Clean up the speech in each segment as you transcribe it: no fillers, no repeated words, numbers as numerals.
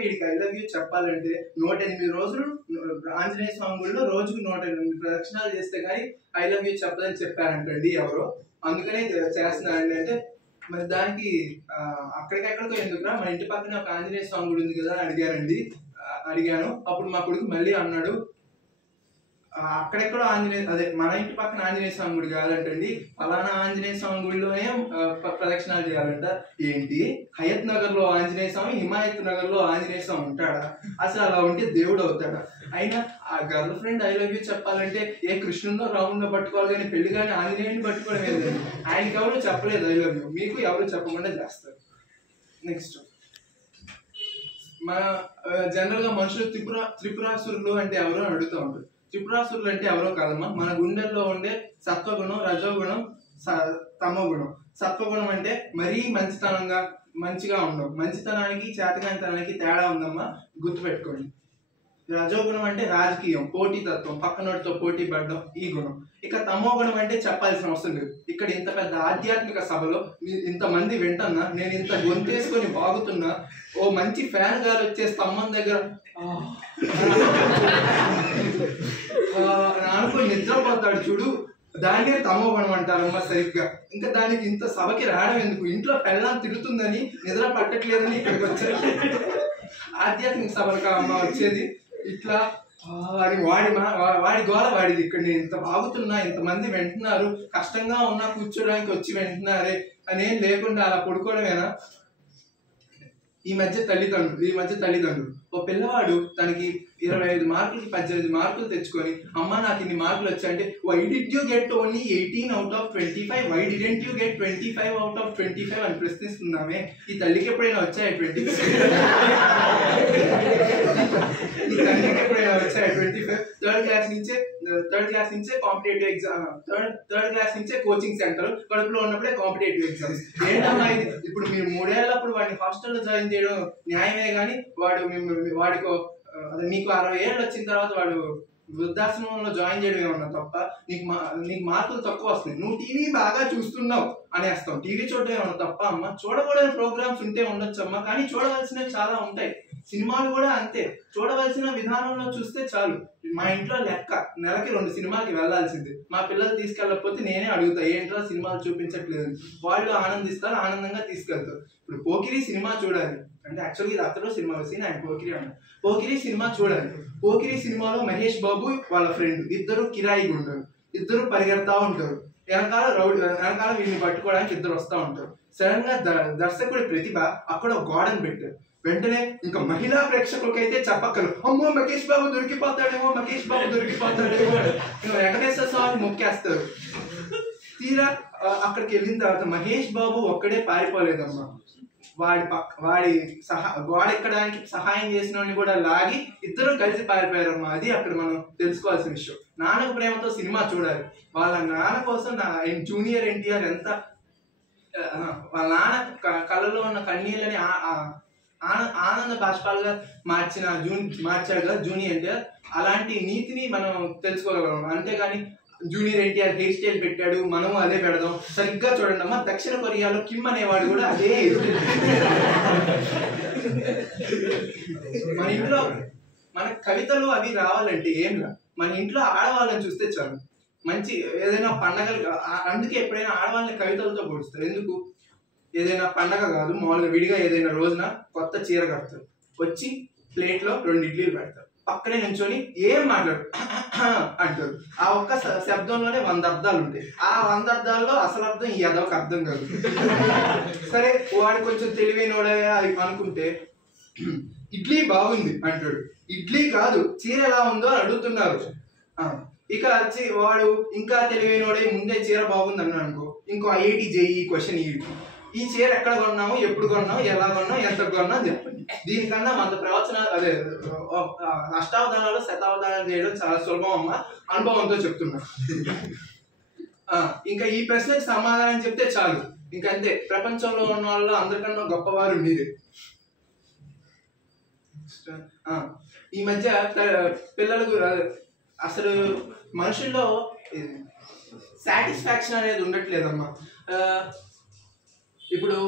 వీడికి I love you చెప్పాలంటే 108 రోజులు ఆంజనేయ స్వామి గుడిలో రోజుకు 108 ప్రదక్షిణాలు చేస్తే కానీ ఐ లవ్ యూ చెప్పదని చెప్పారంటండి ఎవరో. అందుకనే చేస్తున్నారండి. అంటే మరి దానికి అక్కడికెక్కడికో ఎందుకురా, మన ఇంటి పక్కన ఒక ఆంజనేయ స్వామి గుడి ఉంది కదా అడిగాను. అప్పుడు మా కొడుకు మళ్ళీ అన్నాడు, అక్కడెక్కడో అదే మన ఇంటి పక్కన ఆంజనేయ స్వామి గుడి కాదంటండి, ఫలానా ఆంజనేయ స్వామి గుడిలోనే ప్రదక్షిణాలు చేయాలంట. ఏంటి, హయత్ నగర్ లో ఆంజనేయ స్వామి, హిమాయత్ నగర్ లో ఆంజనేయ స్వామి ఉంటాడా? అసలు అలా ఉంటే దేవుడు అవుతాడా? అయినా ఆ girl friend I love you చెప్పాలంటే ఏ కృష్ణుల్లో రాముల్లో పట్టుకోవాలి కానీ పెళ్లి కానీ ఆంజనేయుని పట్టుకోవడం లేదు. ఆయనకి ఎవరు చెప్పలేదు ఐ లవ్ యూ, మీకు ఎవరు చెప్పకుండా చేస్తారు. నెక్స్ట్, మన జనరల్ గా మనుషులు త్రిపురాసురులు అంటే ఎవరో అడుగుతూ ఉంటారు. త్రిపురాసురులు అంటే ఎవరో కాదమ్మా, మన గుండెల్లో ఉండే సత్వగుణం, రజోగుణం, తమోగుణం. సత్వగుణం అంటే మరీ మంచిగా ఉండవు. మంచితనానికి చేతకానితనానికి తేడా ఉందమ్మా, గుర్తుపెట్టుకోండి. రజోగుణం అంటే రాజకీయం, పోటీతత్వం, పక్కనోడితో పోటీ పడడం, ఈ గుణం. ఇక తమోగుణం అంటే చెప్పాల్సిన అవసరం లేదు. ఇక్కడ ఇంత పెద్ద ఆధ్యాత్మిక సభలో ఇంతమంది వింటున్నా, నేను ఇంత గొంతేసుకొని బాగుతున్నా, ఓ మంచి ఫ్యాన్ గారు వచ్చే స్తంభం దగ్గర అనుకుని నిద్రపోతాడు చూడు, దాన్నే తమోగుణం అంటారమ్మా సరిగ్గా. ఇంకా దానికి ఇంత సభకి రావడం ఎందుకు? ఇంట్లో పెళ్ళాం తిరుగుతుందని, నిద్ర పట్టట్లేదని ఇక్కడికి వచ్చారు. ఆధ్యాత్మిక సభలకు అమ్మ వచ్చేది ఇట్లా అని వాడి గోల వాడిది. ఇక్కడ నేను ఇంత బాగుతున్నా, ఇంతమంది వింటున్నారు, కష్టంగా ఉన్నా కూర్చోడానికి వచ్చి వింటున్నారే అనేం లేకుండా అలా పడుకోవడమేనా? ఈ మధ్య తల్లిదండ్రులు ఓ పిల్లవాడు తనకి 25 మార్కులకి 18 మార్కులు తెచ్చుకొని, అమ్మ నాకు ఇన్ని మార్కులు వచ్చాయంటే, why did you get only 18 out of 25, why didn't you get 25 out of 25 అని ప్రశ్నిస్తున్నామే. ఈ తల్లికి ఎప్పుడైనా వచ్చాయి 25? ఈ తల్లికి ఎప్పుడైనా వచ్చాయి 25? థర్డ్ క్లాస్ నుంచే కాంపిటేటివ్ ఎగ్జామ్, థర్డ్ క్లాస్ నుంచే కోచింగ్ సెంటర్, కడుపులో ఉన్నప్పుడే కాంపిటేటివ్ ఎగ్జామ్స్. ఏంటమ్మా ఇది? ఇప్పుడు మీరు 3 ఏళ్ళప్పుడు వాడిని హాస్టల్లో జాయిన్ చేయడం న్యాయమే కానీ వాడికో నీకు 60 ఏళ్ళు వచ్చిన తర్వాత వాడు వృద్ధాశ్రమంలో జాయిన్ చేయడం ఏమన్నా తప్ప? నీకు మార్కులు తక్కువ వస్తున్నాయి, నువ్వు టీవీ బాగా చూస్తున్నావు అనేస్తాం. టీవీ చూడడం ఏమన్నా తప్ప అమ్మా? చూడకూడని ప్రోగ్రామ్స్ ఉంటే ఉండొచ్చమ్మా, కానీ చూడవలసినవి చాలా ఉంటాయి. సినిమాలు కూడా అంతే, చూడవలసిన విధానంలో చూస్తే చాలు. మా ఇంట్లో లెక్క నెలకి 2 సినిమాలకి వెళ్లాల్సిందే. మా పిల్లలు తీసుకెళ్ళకపోతే నేనే అడుగుతా, ఏంట్రా సినిమాలు చూపించట్లేదు? వాళ్ళు ఆనందిస్తారు, ఆనందంగా తీసుకెళ్తారు. ఇప్పుడు పోకిరి సినిమా చూడాలి అంటే, యాక్చువల్గా ఇది అతడు సినిమా వచ్చింది, ఆయన పోకిరి అన్నారు. పోకిరి సినిమా చూడాలి. పోకిరి సినిమాలో మహేష్ బాబు వాళ్ళ ఫ్రెండ్ ఇద్దరు కిరాయి గుంటారు, ఇద్దరు పరిగెడతా ఉంటారు. వెనకాల వీడిని పట్టుకోవడానికి ఇద్దరు వస్తూ ఉంటారు. సడన్ గా దర్శకుడి ప్రతిభ అక్కడ ఒక గోడను పెట్టారు. వెంటనే ఇంకా మహిళా ప్రేక్షకులకైతే చెప్పక్కలు, అమ్మో మహేష్ బాబు దొరికిపోతాడేమో వెంకటేశ్వర స్వామి మొక్కేస్తారు. తీరా అక్కడికి వెళ్ళిన తర్వాత మహేష్ బాబు ఒక్కడే పారిపోలేదమ్మా, వాడి గోడ ఎక్కడానికి సహాయం చేసిన వాడిని కూడా లాగి ఇద్దరు కలిసి పారిపోయారమ్మా. అది అక్కడ మనం తెలుసుకోవాల్సిన విషయం. నాన్నకు ప్రేమతో సినిమా చూడాలి. వాళ్ళ నాన్న కోసం జూనియర్ ఎన్టీఆర్ ఎంత వాళ్ళ నాన్న కళ్ళలో ఉన్న కన్నీళ్ళని ఆనంద బాష్పాలుగా మార్చాడు కదా జూనియర్ ఎన్టీఆర్. అలాంటి నీతిని మనం తెలుసుకోగలం. అంతేగాని జూనియర్ ఎన్టీఆర్ హెయిర్ స్టైల్ పెట్టాడు, మనము అదే పెడదాం. సరిగ్గా చూడండి అమ్మా, దక్షిణ కొరియాలో కిమ్ అనేవాడు కూడా అదే. మన ఇంట్లో మన కవితలు అవి రావాలంటే ఏం రా, మన ఇంట్లో ఆడవాళ్ళని చూస్తే చాలు. మంచి ఏదైనా పండగలు, అందుకే ఎప్పుడైనా ఆడవాళ్ళని కవితలతో పోలుస్తారు. ఎందుకు? ఏదైనా పండగ కాదు, మామూలుగా విడిగా ఏదైనా రోజున కొత్త చీర కడతారు, వచ్చి ప్లేట్లో 2 ఇడ్లీలు పెడతారు, పక్కనే నించొని ఏం మాట్లాడు అంటారు. ఆ ఒక్క శబ్దంలోనే 100 అర్థాలు ఉంటాయి. ఆ 100 అర్థాల్లో అసలు అర్థం ఈ అదొక అర్థం కాదు. సరే వాడు కొంచెం తెలివైనోడే అది అనుకుంటే, ఇడ్లీ బాగుంది అంటాడు. ఇడ్లీ కాదు, చీర ఎలా ఉందో అని అడుగుతున్నారు. ఇక వచ్చి వాడు ఇంకా తెలివైనోడే ముందే చీర బాగుంది అన్నాడు అనుకో, ఇంకో IIT JEE క్వశ్చన్ ఈ చీర ఎక్కడ కొన్నాము, ఎప్పుడు కొన్నాము, ఎలా కొన్నాం, ఎంత కొన్నాం చెప్పండి. దీనికన్నా 100 ప్రవచనాలు, అదే అష్టావధానాలు శతావధానాలు చేయడం చాలా సులభం అమ్మా, అనుభవంతో చెప్తున్నా. ఇంకా ఈ ప్రశ్నకు సమాధానం చెప్తే చాలు, ఇంకంతే. ప్రపంచంలో ఉన్న వాళ్ళు అందరికన్నా గొప్పవారు మీరే. ఈ మధ్య పిల్లలకు అసలు మనుషుల్లో సాటిస్ఫాక్షన్ అనేది ఉండట్లేదమ్మా. ఇప్పుడు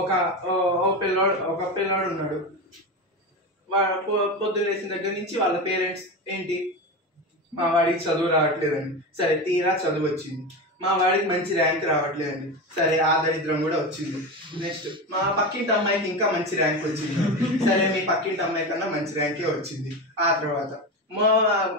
ఒక పిల్లాడు ఉన్నాడు, పొద్దున్న లేచిన దగ్గర నుంచి వాళ్ళ పేరెంట్స్ ఏంటి, మా వాడికి చదువు రావట్లేదండి. సరే తీరా చదువు వచ్చింది. మా వాడికి మంచి ర్యాంక్ రావట్లేదండి. సరే ఆ దరిద్రం కూడా వచ్చింది. నెక్స్ట్ మా పక్కింటి అమ్మాయికి ఇంకా మంచి ర్యాంక్ వచ్చింది. సరే మీ పక్కింటి అమ్మాయి కన్నా మంచి ర్యాంకే వచ్చింది. ఆ తర్వాత మా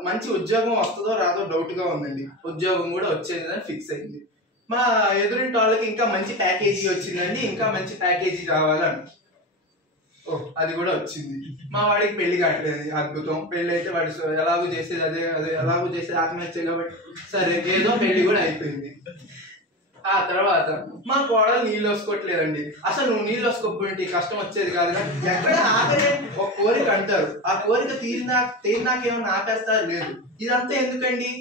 మంచి ఉద్యోగం వస్తుందో రాదో డౌట్గా ఉందండి. ఉద్యోగం కూడా వచ్చేదని ఫిక్స్ అయింది. మా ఎదురింటి వాళ్ళకి ఇంకా మంచి ప్యాకేజీ వచ్చిందండి. ఇంకా మంచి ప్యాకేజీ రావాలని అది కూడా వచ్చింది. మా వాడికి పెళ్లి కావట్లేదు. అద్భుతం. పెళ్లి అయితే వాడు ఎలాగో చేసేది అదే ఎలాగో చేసేది ఆత్మహత్య కాబట్టి సరే ఏదో పెళ్లి కూడా అయిపోయింది. ఆ తర్వాత మా కోడలు నీళ్ళు వేసుకోవట్లేదండి. అసలు నువ్వు నీళ్ళు వేసుకోకపోయింటే కష్టం వచ్చేది కాదు. ఎక్కడ ఆఖరే ఒక కోరిక అంటారు. ఆ కోరిక తీరినాకేమన్నా ఆపేస్తారు లేదు. ఇదంతా ఎందుకండి?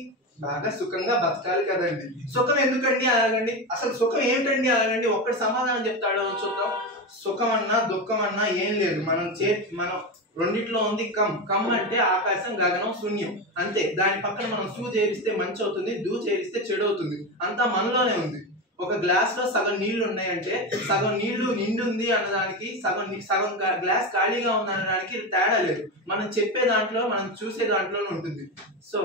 బాగా సుఖంగా బతకాలి కదండి. సుఖం ఎందుకండి అలాగండి? అసలు సుఖం ఏమిటండి అలాగండి? ఒక్కటి సమాధానం చెప్తాడో చూద్దాం. సుఖం అన్నా దుఃఖం అన్నా ఏం లేదు. మనం రెండిట్లో ఉంది కమ్ అంటే ఆకాశం, గగనం, శూన్యం అంతే. దాని పక్కన మనం సూ చేరిస్తే మంచి అవుతుంది, దూ చేరిస్తే చెడు అవుతుంది. అంతా మనలోనే ఉంది. ఒక గ్లాస్ లో సగం నీళ్లు ఉన్నాయంటే సగం నీళ్లు నిండుంది అన్నదానికి సగం గ్లాస్ ఖాళీగా ఉంది అనడానికి తేడా లేదు. మనం చెప్పే దాంట్లో మనం చూసే దాంట్లోనే ఉంటుంది. సో